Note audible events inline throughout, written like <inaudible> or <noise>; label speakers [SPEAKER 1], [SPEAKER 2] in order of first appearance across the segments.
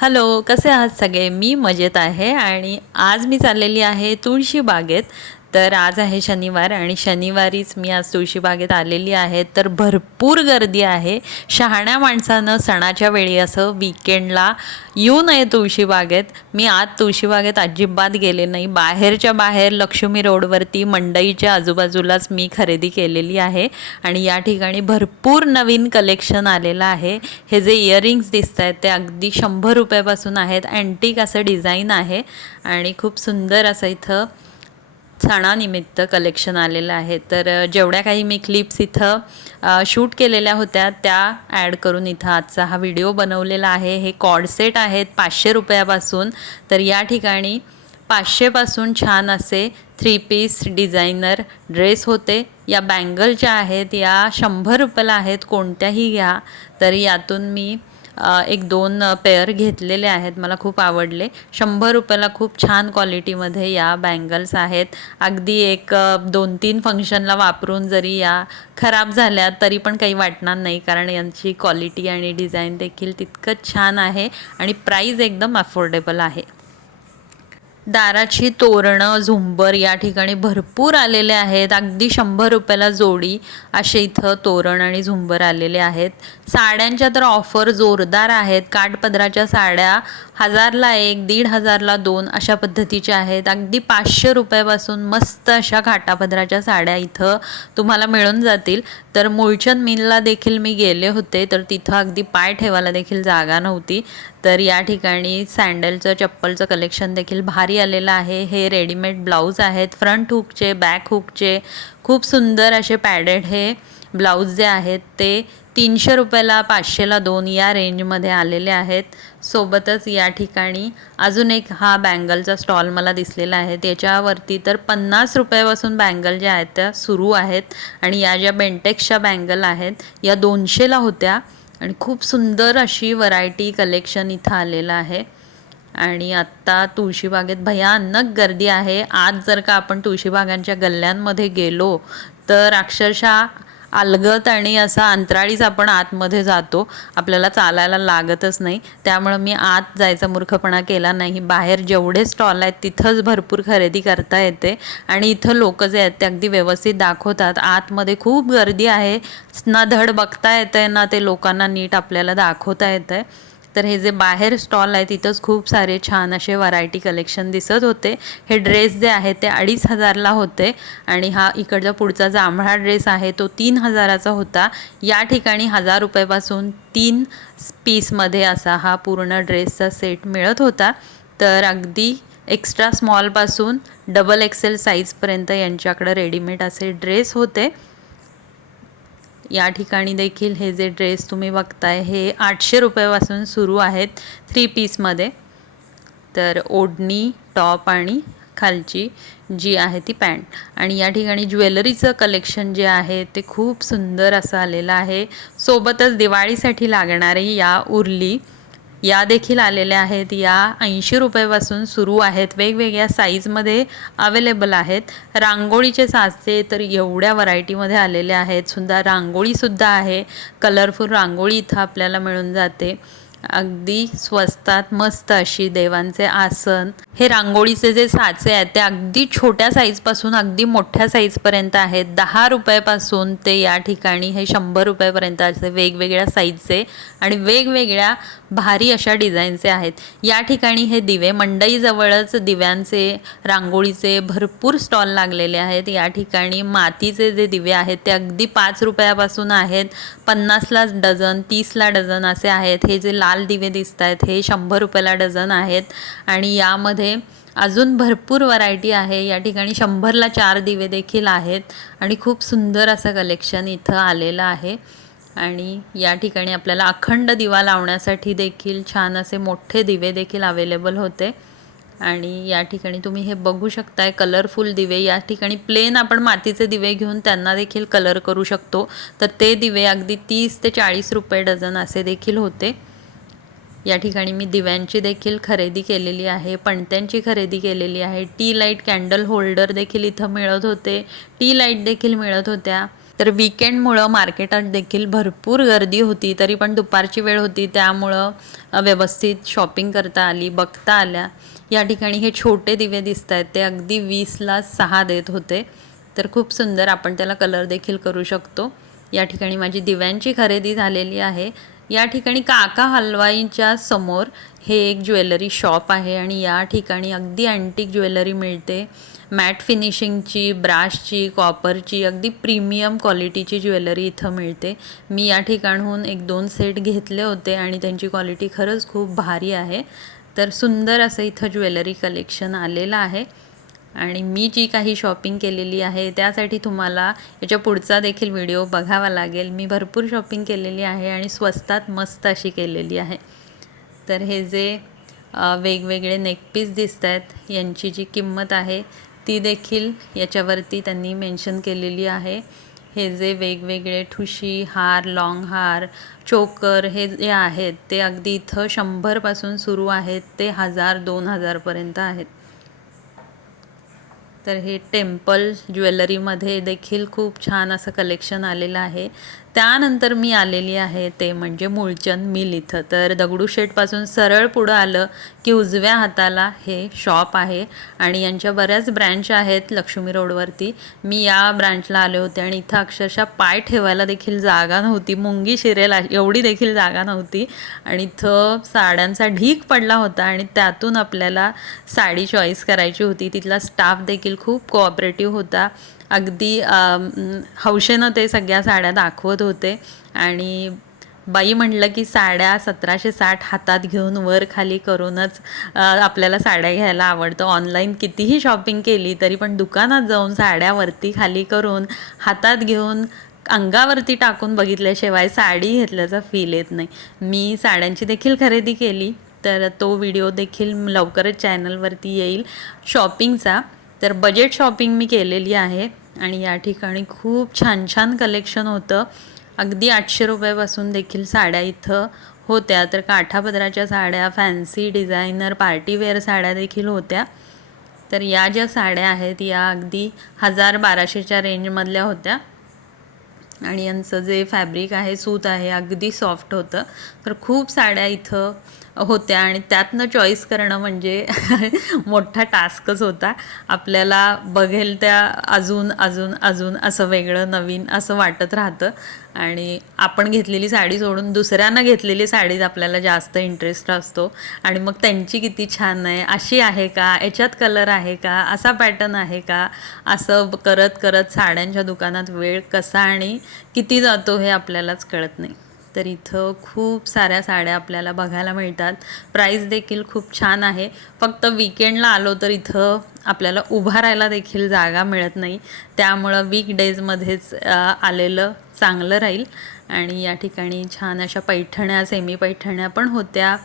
[SPEAKER 1] Hello कसे आहात सगळे? मी मजेत आहे आणि आज मी चाललेली आहे तुळशी बागेत. तर आज आहे शनिवार आणि शनिवारीच मी आज तुळशीबागेत आलेली आहे. तर भरपूर गर्दी आहे. शहाण्या माणसानं सणाच्या वेळी असं विकेंडला येऊ नये तुळशीबागेत. मी आज तुळशीबागेत अजिबात गेले नाही. बाहेरच्या बाहेर लक्ष्मी रोडवरती मंडईच्या आजूबाजूलाच मी खरेदी केलेली आहे आणि या ठिकाणी भरपूर नवीन कलेक्शन आलेलं आहे. हे जे इयरिंग्स दिसत आहेत ते अगदी शंभर रुपयापासून आहेत. अँटिक असं डिझाईन आहे आणि खूप सुंदर असं इथं सणानिमित्त कलेक्शन आलेलं आहे. तर जेवढ्या काही मी क्लिप्स इथं शूट केलेल्या होत्या त्या ॲड करून इथं आजचा हा व्हिडिओ बनवलेला आहे. हे कॉडसेट आहेत पाचशे रुपयापासून. तर या ठिकाणी पाचशेपासून छान असे थ्री पीस डिझायनर ड्रेस होते. या बँगल ज्या आहेत या शंभर रुपयाला आहेत कोणत्याही घ्या. तर यातून मी एक दोन पेअर घेतलेले आहेत मला खूप आवडले. शंभर रुपयाला खूप छान क्वालिटीमध्ये या बँगल्स आहेत. अगदी एक दोन तीन फंक्शनला वापरून जरी या खराब झाल्या तरी पण काही वाटणार नाही कारण यांची क्वालिटी आणि डिझाईन देखील तितकंच छान आहे आणि प्राईज एकदम अफोर्डेबल आहे. दाराची तोरणं झुंबर या ठिकाणी भरपूर आलेले आहेत. अगदी शंभर रुपयाला जोडी असे इथं तोरण आणि झुंबर आलेले आहेत. साड्यांच्या तर ऑफर जोरदार आहेत. काठपदराच्या साड्या हजारला एक दीड हजारला दोन अशा पद्धतीच्या आहेत. अगदी पाचशे रुपयापासून मस्त अशा घाटापदराच्या साड्या इथं तुम्हाला मिळून जातील. तर मूळचंद मिलला देखील मी गेले होते तर तिथं अगदी पाय ठेवायला देखील जागा नव्हती. तर या ठिकाणी सँडलचं चप्पलचं कलेक्शन देखील भारी आलेलं आहे. हे रेडीमेड ब्लाऊज आहेत. फ्रंट हुकचे बॅक हुकचे खूप सुंदर असे पॅडेड हे ब्लाऊज जे आहेत ते तीनशे रुपयाला पाचशेला दोन या रेंजमध्ये आलेले आहेत. सोबतच या ठिकाणी अजून एक हा बँगलचा स्टॉल मला दिसलेला आहे. त्याच्यावरती तर पन्नास रुपयापासून बँगल ज्या आहेत त्या सुरू आहेत आणि या ज्या बेंटेक्सच्या बँगल आहेत या दोनशेला होत्या आणि खूप सुंदर अशी व्हरायटी कलेक्शन इथं आलेलं आहे. आणि आत्ता तुळशीबागेत भयानक गर्दी आहे. आज जर का आपण तुळशीबागांच्या गल्ल्यांमध्ये गेलो तर अक्षरशः अलगत आणि असा अंतराळीच आपण आतमध्ये जातो. आपल्याला चालायला लागतच नाही. त्यामुळं मी आत जायचा मूर्खपणा केला नाही. बाहेर जेवढे स्टॉल आहेत तिथंच भरपूर खरेदी करता येते. आणि इथं लोक जे आहेत ते अगदी व्यवस्थित दाखवतात. आतमध्ये खूप गर्दी आहे. ना धड बघता येतंय ना ते लोकांना नीट आपल्याला दाखवता येतं आहे तर हे जे बाहेर स्टॉल आहे तिथंच खूप सारे छान असे व्हरायटी कलेक्शन दिसत होते. हे ड्रेस जे आहे ते अडीच हजारला होते आणि हा इकडचा पुढचा जांभळा ड्रेस आहे तो तीन हजाराचा होता. या ठिकाणी हजार रुपयापासून तीन पीसमध्ये असा हा पूर्ण ड्रेसचा सेट मिळत होता. तर अगदी एक्स्ट्रा स्मॉलपासून डबल एक्सेल साईजपर्यंत यांच्याकडं रेडीमेड असे ड्रेस होते. या ठिकाणी देखील हे जे ड्रेस तुम्ही बघताय हे आठशे रुपयापासून सुरू आहेत थ्री पीसमध्ये तर ओढणी टॉप आणि खालची जी आहे ती पॅन्ट आणि या ठिकाणी ज्वेलरीचं कलेक्शन जे आहे ते खूप सुंदर असं आलेलं आहे. सोबतच दिवाळीसाठी लागणारे या उरली या देखील आलेल्या आहेत. या ऐंशी रुपयापासून सुरू आहेत. वेगवेगळ्या साईजमध्ये अवेलेबल आहेत. रांगोळीचे साचे तर एवढ्या व्हरायटीमध्ये आलेले आहेत. सुद्धा रांगोळीसुद्धा आहे. कलरफुल रांगोळी इथं आपल्याला मिळून जाते. अगदी स्वस्तात मस्त अशी देवांचे आसन. हे रांगोळीचे जे साचे आहेत ते अगदी छोट्या साईजपासून अगदी मोठ्या साईजपर्यंत आहेत. दहा रुपयापासून ते या ठिकाणी हे शंभर रुपयापर्यंत असे वेगवेगळ्या साईजचे आणि वेगवेगळ्या भारी अशा डिझाईनचे आहेत. या ठिकाणी हे दिवे मंडईजवळच दिव्यांचे रांगोळीचे भरपूर स्टॉल लागलेले आहेत. या ठिकाणी मातीचे जे दिवे आहेत ते अगदी पाच रुपयापासून आहेत. पन्नासला डझन तीसला डझन असे आहेत. हे जे ला लाल दिवे दिसत आहेत हे शंभर रुपयाला डझन आहेत. आणि यामध्ये अजून भरपूर व्हरायटी आहे. या ठिकाणी शंभरला चार दिवे देखील आहेत. आणि खूप सुंदर असं कलेक्शन इथं आलेलं आहे. आणि या ठिकाणी आपल्याला अखंड दिवा लावण्यासाठी देखील छान असे मोठे दिवे देखील अवेलेबल होते. आणि या ठिकाणी तुम्ही हे बघू शकताय कलरफुल दिवे. या ठिकाणी प्लेन आपण मातीचे दिवे घेऊन त्यांना देखील कलर करू शकतो. तर ते दिवे अगदी तीस ते चाळीस रुपये डझन असे देखील होते. या ठिकाणी मी दिव्यांची देखील खरेदी केलेली आहे पणत्यांची खरेदी केलेली आहे. टी लाइट कॅन्डल होल्डर देखील इथं मिळत होते. टी लाइट देखील मिळत होत्या. तर विकेंडमुळं मार्केटात देखील भरपूर गर्दी होती तरी पण दुपारची वेळ होती. त्यामुळं व्यवस्थित शॉपिंग करता आली बघता आल्या. या ठिकाणी हे छोटे दिवे दिसत आहेत ते अगदी वीसला सहा देत होते. तर खूप सुंदर आपण त्याला कलर देखील करू शकतो. या ठिकाणी माझी दिव्यांची खरेदी झालेली आहे. या ठिकाणी काका हलवाईच्या समोर हे एक ज्वेलरी शॉप आहे आणि या ठिकाणी अगदी अँटिक ज्वेलरी मिळते. मॅट फिनिशिंगची ब्राशची कॉपरची अगदी प्रीमियम क्वालिटीची ज्वेलरी इथं मिळते. मी या ठिकाणहून एक दोन सेट घेतले होते आणि त्यांची क्वालिटी खरंच खूप भारी आहे. तर सुंदर असं इथं ज्वेलरी कलेक्शन आलेलं आहे. आणि मी जी काही शॉपिंग केलेली आहे त्यासाठी तुम्हाला याच्या पुढचा देखील व्हिडिओ बघावा लागेल. मी भरपूर शॉपिंग केलेली आहे आणि स्वस्तात मस्त अशी केलेली आहे. तर हे जे वेगवेगळे नेकपीस दिसत आहेत यांची जी किंमत आहे ती देखील याच्यावरती त्यांनी मेन्शन केलेली आहे. हे जे वेगवेगळे ठुशी हार लाँग हार चोकर हे जे आहेत ते अगदी इथं शंभरपासून सुरू आहेत ते हजार दोन हजारपर्यंत आहेत. तर हे टेम्पल ज्वेलरीमध्ये देखील खूप छान असं कलेक्शन आलेलं आहे. त्यानंतर मी आलेली आहे ते म्हणजे मूळचंद मिल इथं. तर दगडूशेठपासून सरळ पुढं आलं की उजव्या हाताला हे शॉप आहे आणि यांच्या बऱ्याच ब्रँच आहेत लक्ष्मी रोडवरती मी या ब्रँचला आले होते आणि इथं अक्षरशः पाय ठेवायला देखील जागा नव्हती. मुंगी शिरेल एवढी देखील जागा नव्हती. आणि इथं साड्यांचा ढीक पडला होता आणि त्यातून आपल्याला साडी चॉईस करायची होती. तिथला स्टाफ देखील खूप कोऑपरेटिव्ह होता. अगदी हौशेनं ते सगळ्या साड्या दाखवत होते. आणि बाई म्हटलं की साड्या सतराशे साठ हातात घेऊन वर खाली करूनच आपल्याला साड्या घ्यायला आवडतं. ऑनलाईन कितीही शॉपिंग केली तरी पण दुकानात जाऊन साड्या वरती खाली करून हातात घेऊन अंगावरती टाकून बघितल्याशिवाय साडी घेतल्याचा फील येत नाही. मी साड्यांची देखील खरेदी केली तर तो व्हिडिओ देखील लवकरच चॅनलवरती येईल. शॉपिंगचा तर बजेट शॉपिंग मी केलेली आहे. आणि या ठिकाणी खूप छान छान कलेक्शन होतं. अगदी आठशे रुपयापासून देखील साड्या इथं होत्या. तर काठापदराच्या साड्या फॅन्सी डिझायनर पार्टीवेअर साड्या देखील होत्या. तर या ज्या साड्या आहेत या अगदी हजार बाराशेच्या रेंजमधल्या होत्या. आणि यांचं जे फॅब्रिक आहे सूत आहे अगदी सॉफ्ट होतं. तर खूप साड्या इथं होत्या आणि त्यातनं चॉईस करणं म्हणजे <laughs> मोठा टास्कच होता. आपल्याला बघेल त्या अजून अजून अजून असं वेगळं नवीन असं वाटत राहतं. आणि आपण घेतलेली साडी सोडून दुसऱ्यांना घेतलेली साडीत आपल्याला जास्त इंटरेस्ट असतो. आणि मग त्यांची किती छान आहे अशी आहे का याच्यात कलर आहे का असा पॅटर्न आहे का असं करत करत साड्यांच्या दुकानात वेळ कसा आणि किती जातो हे आपल्यालाच कळत नाही. तर इथं खूप साऱ्या साड्या आपल्याला बघायला मिळतात. प्राईस देखील खूप छान आहे. फक्त विकेंडला आलो तर इथं आपल्याला उभा राहायला देखील जागा मिळत नाही. त्यामुळं वीकडेजमध्येच आलेलं चांगलं राहील. आणि या ठिकाणी छान अशा पैठण्या सेमी पैठण्या पण होत्या.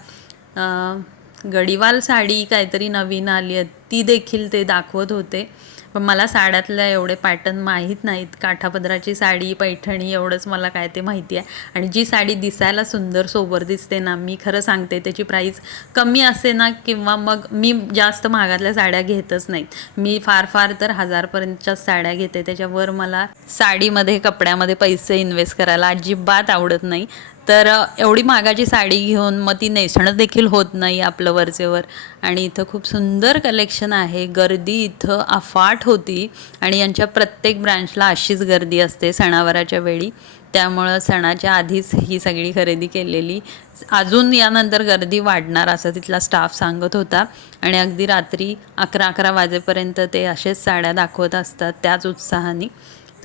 [SPEAKER 1] गडीवाल साडी काहीतरी नवीन आली आहे ती देखील ते दाखवत होते. पण मला साड्यातल्या एवढे पॅटर्न माहीत नाहीत. काठापदराची साडी पैठणी एवढंच मला काय ते माहिती आहे. आणि जी साडी दिसायला सुंदर सोबर दिसते ना मी खरं सांगते त्याची प्राईस कमी असे ना किंवा मग मी जास्त महागातल्या साड्या घेतच नाहीत मी फार फार तर हजारपर्यंतच्याच साड्या घेते. त्याच्यावर मला साडीमध्ये कपड्यामध्ये पैसे इन्व्हेस्ट करायला अजिबात आवडत नाही. तर एवढी महागाची साडी घेऊन मग ती नेसणं देखील होत नाही आपलं वरचेवर. आणि इथं खूप सुंदर कलेक्शन आहे. गर्दी इथं अफाट होती. आणि यांच्या प्रत्येक ब्रँचला अशीच गर्दी असते सणावाराच्या वेळी. त्यामुळं सणाच्या आधीच ही सगळी खरेदी केलेली. अजून यानंतर गर्दी वाढणार असं तिथला स्टाफ सांगत होता. आणि अगदी रात्री अकरा अकरा वाजेपर्यंत ते असेच साड्या दाखवत असतात त्याच उत्साहाने.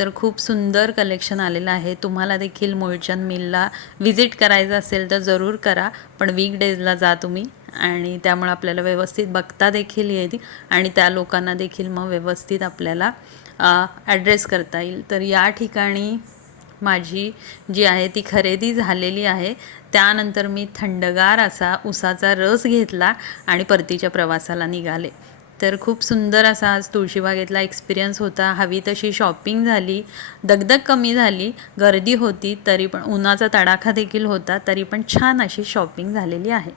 [SPEAKER 1] तर खूप सुंदर कलेक्शन आलेलं आहे. तुम्हाला देखील मुळचंद मिलला व्हिजिट करायचं असेल तर जरूर करा पण वीकडेजला जा तुम्ही आणि त्यामुळे आपल्याला व्यवस्थित बघता देखील येईल आणि त्या लोकांना देखील मग व्यवस्थित आपल्याला ॲड्रेस करता येईल. तर या ठिकाणी माझी जी आहे ती खरेदी झालेली आहे. त्यानंतर मी थंडगार असा उसाचा रस घेतला आणि परतीच्या प्रवासाला निघाले. तर खूप सुंदर असा आज तुळशीबागेतला एक्सपिरियन्स होता. हवी तशी शॉपिंग झाली दगदग कमी झाली गर्दी होती तरी पण उन्हाचा तडाखा देखील होता तरी पण छान अशी शॉपिंग झालेली आहे.